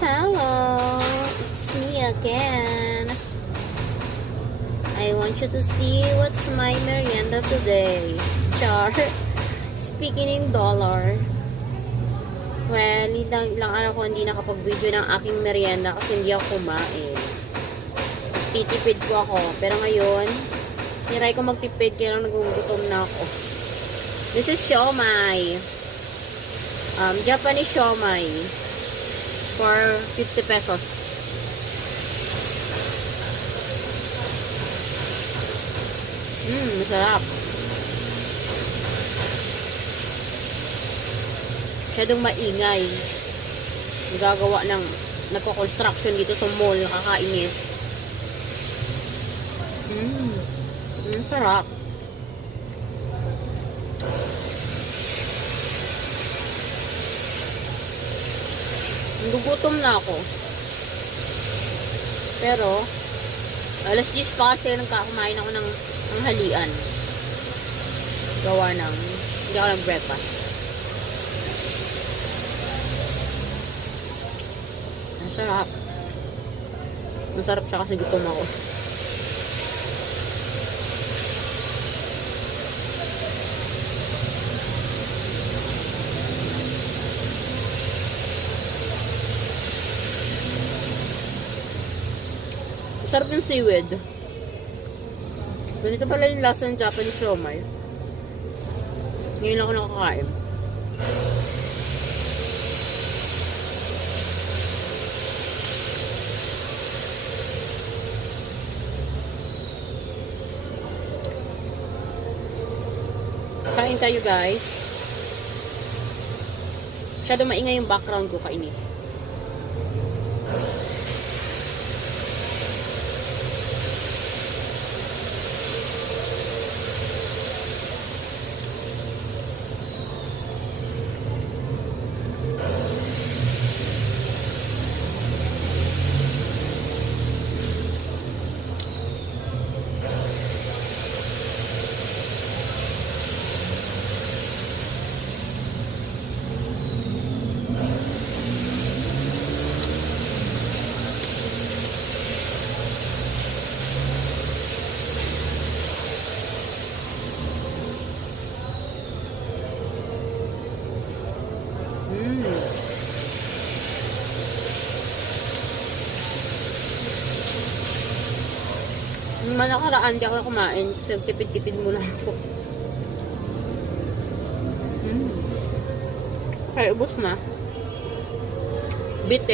Hello, it's me again. I want you to see what's my merienda today. Char. Speaking in dollar. Well, ilang araw ko hindi nakapag-video ng aking merienda kasi hindi ako kumain. Titipid ko ako. Pero ngayon, niray ko magtipid kaya lang nagugutom na ako. This is siomai. Japanese siomai. For 50 pesos. Masarap. Masyadong maingay. Nagagawa ng nagko-construction dito sa mall. Nakakainis. Sarap. Nagugutom na ako. Pero, alas 10 pa kasi nagkakakumain ako ng halian. Gawa ng, hindi ako ng breakfast. Masarap. Masarap siya kasi gutom ako. Sarap yung seaweed. Ganito pala yung lasa ng Japanese siomai. Ngayon lang ako nakakain. Kain tayo guys. Masyado maingay yung background ko, kainis. Nung nakaraan, di ako kumain. Kasi tipid-tipid muna ako. Kaya ubos na. Bitin.